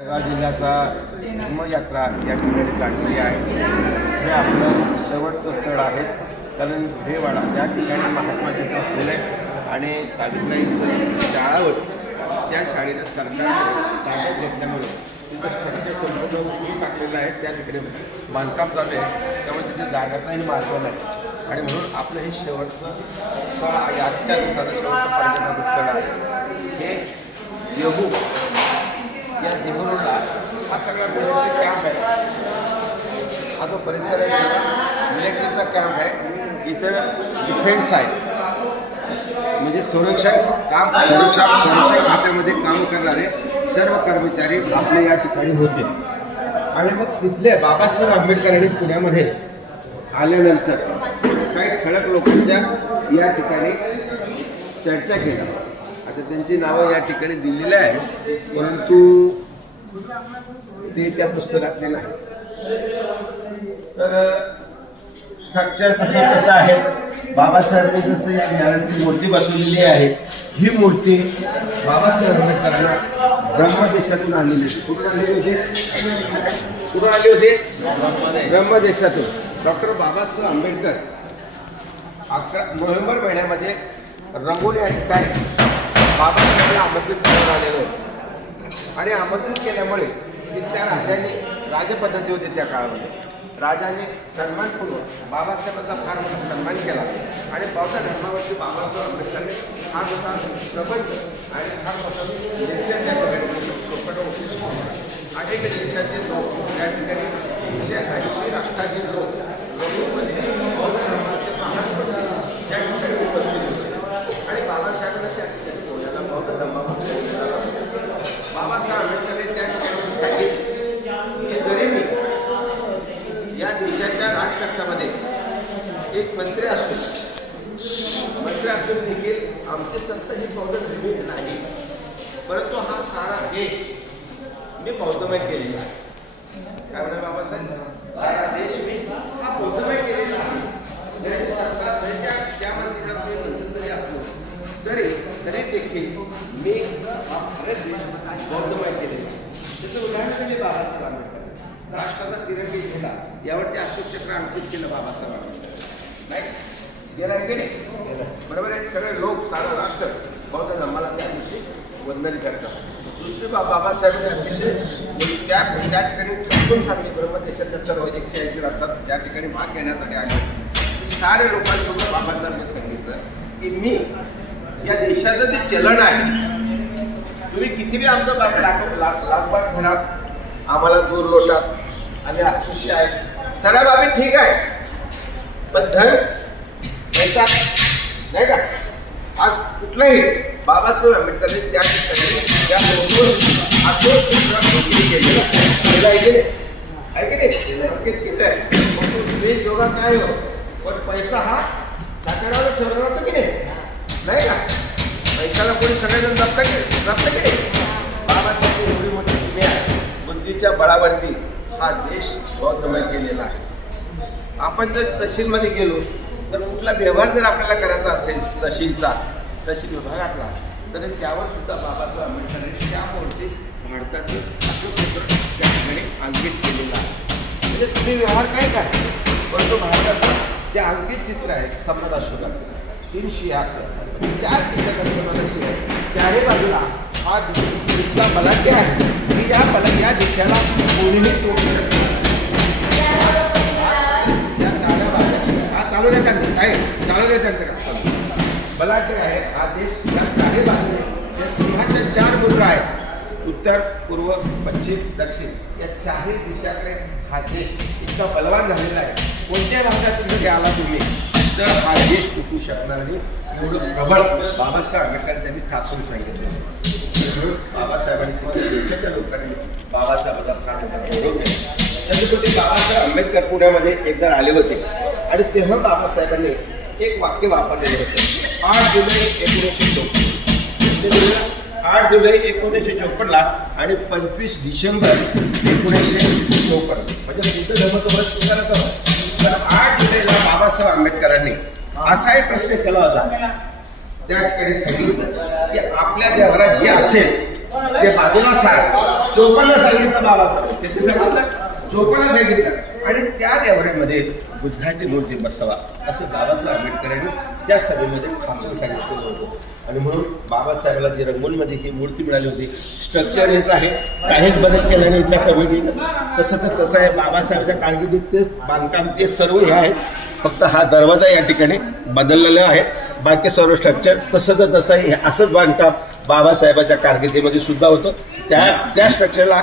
जळगाव जिल्ह्याचा धर्मयात्रा या ठिकाणी काढलेली आहे। हे आपलं शेवटचं स्थळ आहे, कारण भेवाडा या ठिकाणी महात्मा ज्योतिबा फुले आणि सावित्रीबाईंची शाळा होती। त्या शाळेनं सरकारने ताब्यात घेतल्यामुळे तिथं शाळेचे संपूर्ण उठून टाकलेलं आहे। त्या ठिकाणी बांधकाम चालू आहे, त्यामुळे तिथे जाण्याचाही मार्ग नाही आणि म्हणून आपलं हे शेवटचं स्थळ आहे। आजच्या दिवसाचं शेवटचं पर्यटनाचं स्थळ आहे। हे देहू या देहू रोडला हा सगळा मिलिटरी कॅम्प आहे। हा जो परिसर आहे सगळा मिलिटरीचा कॅम्प आहे। इथं डिफेन्स आहे, म्हणजे संरक्षण खात्यामध्ये काम करणारे सर्व कर्मचारी आपले या ठिकाणी होते। आणि मग तिथले बाबासाहेब आंबेडकरांनी पुण्यामध्ये आल्यानंतर काही ठळक लोकांच्या या ठिकाणी चर्चा केली। आता त्यांची नावं या ठिकाणी दिलेली आहेत, परंतु ते त्या पुस्तकातले नाही। तर स्ट्रक्चर कसं आहे, बाबासाहेबांनी जसं या ज्ञानाची मूर्ती बसवलेली आहे। ही मूर्ती बाबासाहेब आंबेडकरांना ब्रह्मदेशातून आणलेली होती। कुठून आली होती? ब्रह्मदेशातून। डॉक्टर बाबासाहेब आंबेडकर 11 नोव्हेंबर महिन्यामध्ये रंगोली या ठिकाणी बाबासाहेबांना आमंत्रित करण्यात आलेलं होतं आणि आमंत्रित केल्यामुळे तिथल्या राजांनी राजपद्धती होती त्या काळामध्ये, राजांनी सन्मानपूर्वक बाबासाहेबांचा फार मोठा सन्मान केला आणि बौद्ध धर्मावरती बाबासाहेब आंबेडकरांनी हा मोठा प्रबंध आणि हा मोठा अनेक देशाचे लोक या ठिकाणी 180 राष्ट्राचे लोक रघुमध्ये बौद्ध धर्माचे महाराष्ट्र या ठिकाणी उपस्थित होते आणि बाबासाहेबांना त्या ठिकाणी बोलायला बौद्ध धर्मामध्ये बाबासाहेब आंबेडकरांनी त्या ठिकाणी सांगितले की जरी मी या देशाच्या राजकारणामध्ये एक मंत्री असून देखील आमचे संत हे बौद्ध धर्मीय नाही, परंतु हा सारा देश मी बौद्धमय केलेला आहे। काय म्हणा बाबासाहेब, सारा देश मी हा बौद्धमय केलेला आहे। जरी सरकार त्या मंत्रिपदात मी मंत्री जरी असलो तरी देखील मी भारत देश बौद्धमय केलेला आहे। त्याचं उदाहरण मी बाबासाहेब आंबेडकर राष्ट्राचा तिरंगी झेंडा यावरती अशोक चक्र अंकित केलं बाबासाहेब आंबेडकर, नाही गेला की नाही? बरोबर आहे। सगळे लोक सारा राष्ट्र बौद्ध धर्माला त्या दिवशी वंदन करतात। दुसरी बाबासाहेबांनी अतिशय त्या ठिकाणी ठरवून सांगली, ब्रह्मदेशातल्या सर्व 180 राष्ट्रात त्या ठिकाणी भाग घेण्यासाठी आले सारे लोकांसोबत बाबासाहेबांनी सांगितलं की मी या देशाचं जे चलन आहे, तुम्ही किती आमचं लाखबाग धरात, आम्हाला दूर लोटात आणि अस्पृश्य आहे, सगळ्या बाबी ठीक आहे, पण धन पैसा नाही का? आज कुठलंही बाबासाहेब आंबेडकरांनी त्या ठिकाणी त्या अशोक चक्र केलेलं आहे की नाही? तुम्ही दोघा काय हो, पण पैसा हा साकारवाला ठरवला जातो की नाही का? पैशाला कोणी सगळेजण जपतं की नाही? बाबासाहेब एवढी मोठी दुनिया बुद्धीच्या बळावरती हा देश बौद्धमय केलेला आहे। आपण जर तहसीलमध्ये गेलो तर कुठला व्यवहार जर आपल्याला करायचा असेल तहसील विभागातला, तर त्यावर सुद्धा बाबासाहेब आंबेडकरांनी त्या मूर्तीत भारताचे अशोक चक्र त्या ठिकाणी अंकित केलेलं आहे। म्हणजे तुम्ही व्यवहार काय करा, परंतु भारताचं जे अंकित चित्र आहे सम्राट अशोकाचं 3 शिहाचं 4 दिशांचं समावेश आहे। चारही बाजूला हा इतका बलाढ्य आहे की या देशाला कोणीही तोडू शकत नाही। या साऱ्या भागात हा चालू आहे त्यांचं का बलाढ्य आहे हा देश। या चारही बाजूने या सिंहाच्या 4 मुद्रा आहेत, उत्तर पूर्व पश्चिम दक्षिण या चारही दिशाकडे हा देश इतका बलवान झालेला आहे। कोणत्या भागात तुम्ही गेला तुम्ही तर हा देश टिकू शकणार नाही, एवढं प्रबळ बाबासाहेब आंबेडकर त्यांनी ठासून सांगितलं। बाबासाहेबांनी देशाच्या लोकांनी बाबासाहेबांचा फार मोठा गौरव केला। त्याच्यासाठी बाबासाहेब आंबेडकर पुण्यामध्ये एकदा आले होते आणि तेव्हा बाबासाहेबांनी एक वाक्य वापरलेलं होतं, 8 जुलै 1954 8 जुलै 1954 आणि 25 डिसेंबर 1954 म्हणजे बुद्ध धर्म तुम्हाला स्वीकारत होता। तर 8 जुलैला बाबासाहेब आंबेडकरांनी असा एक प्रश्न केला होता, त्या ठिकाणी सांगितलं की आपल्या देवाला जे असेल ते बाजूला सार 54 सांगितलं बाबासाहेब, किती सांगितलं? 54 सांगितलं. आणि त्या देवऱ्यामध्ये बुद्धाची मूर्ती बसवा असं बाबासाहेब आंबेडकरांनी त्या सभेमध्ये खासून सांगितलेलं होतं. आणि म्हणून बाबासाहेबाला जी रंगूनमध्ये ही मूर्ती मिळाली होती. स्ट्रक्चर हेच आहे, काहीच बदल केल्याने इथल्या कमिटीनं. तसं तर तसं आहे, बाबासाहेबांच्या कारकिर्दीत ते बांधकाम ते सर्व हे आहेत. फक्त हा दरवाजा या ठिकाणी बदललेला आहे, बाकी सर्व स्ट्रक्चर तसं तर तसं आहे. असंच बांधकाम बाबासाहेबांच्या कारकिर्दीमध्ये सुद्धा होतं. त्या स्ट्रक्चरला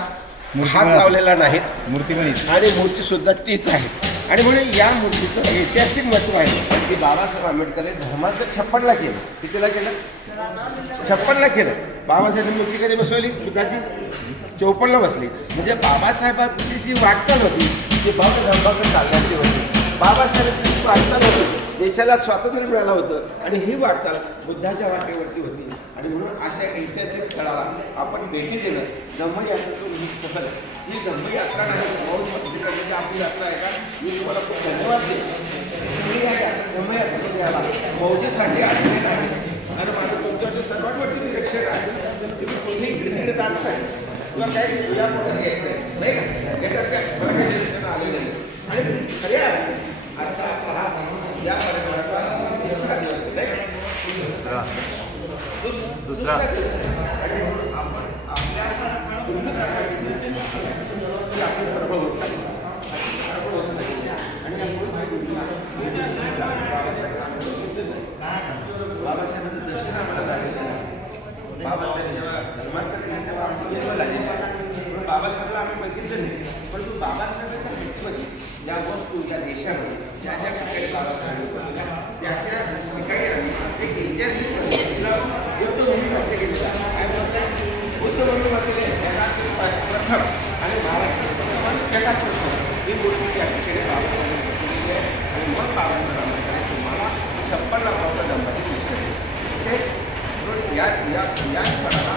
हात लावलेला नाही मूर्ती, आणि मूर्ती सुद्धा तीच आहे. आणि म्हणून या मूर्तीचं ऐतिहासिक महत्त्व आहे की बाबासाहेब आंबेडकरांनी धर्माचं 56ला केलं. कितीला केलं? 56ला केलं. बाबासाहेबांनी मूर्ती कधी बसवली? बुद्धाची 54ला बसली. म्हणजे बाबासाहेबांची जी वाटचाल होती ती बौद्ध धर्माकडे चालण्याची होती. बाबासाहेबांची वाटचाल होती, देशाला स्वातंत्र्य मिळालं होतं आणि ही वाटचाल बुद्धाच्या वाटेवरती होती. आणि म्हणून अशा ऐतिहासिक स्थळाला आपण भेटी देणं, धम्मयात्रेतून ही सहल, ही धम्मयात्रा नाही, मौज मस्ती करण्याची आपली यात्रा आहे का? मी तुम्हाला खूप धन्यवाद देतो. तुम्ही या धम्मयात्रेमध्ये आला, मौजेसाठी आलेले नाही. आणि माझं तुमच्याकडे सर्वात मोठी निरीक्षण आहे, तुम्ही कोणी इकडे जात नाही किंवा काही या मोठं घ्यायचं नाही का? याच्यात काय बरं काही निरीक्षण आलेलं नाही. आणि खरे आहे आता हा या कार्यक्रमाचा तिसरा दिवस नाही का? दुसरा आणि आपण आपल्या आपण प्रभाव होत नाही. बाबासाहेबांचं दर्शन आम्हाला झालेलं आहे. बाबासाहेब जेव्हा धर्मांतरण तेव्हा आमची जन्म झालेला आहे. बाबासाहेबला आम्ही बघितलं नाही, परंतु बाबासाहेबांच्या व्यक्तीमध्ये या वस्तू या देशामध्ये ज्या ज्या ठिकाणी बाबासाहेब त्या त्या ठिकाणी एक ऐतिहासिक बुद्धभूमी म्हटले गेले. काय म्हणतात? बुद्धभूमी म्हटले प्रथम आणि महाराष्ट्र ही मूर्ती त्या ठिकाणी बाबासाहेब केलेली आहे. आणि मग बाबासाहेब आंबेडकर तुम्हाला 56ला बौद्ध धर्माची विषय ते या स्थळाला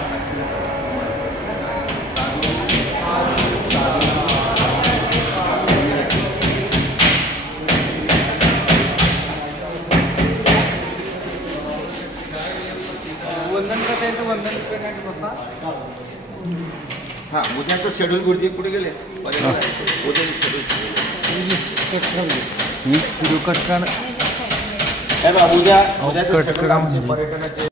हा उद्याचं शेड्यूल गुरुजी कुठे गेले? उद्या शेड्यूल उद्या पर्यटनाचे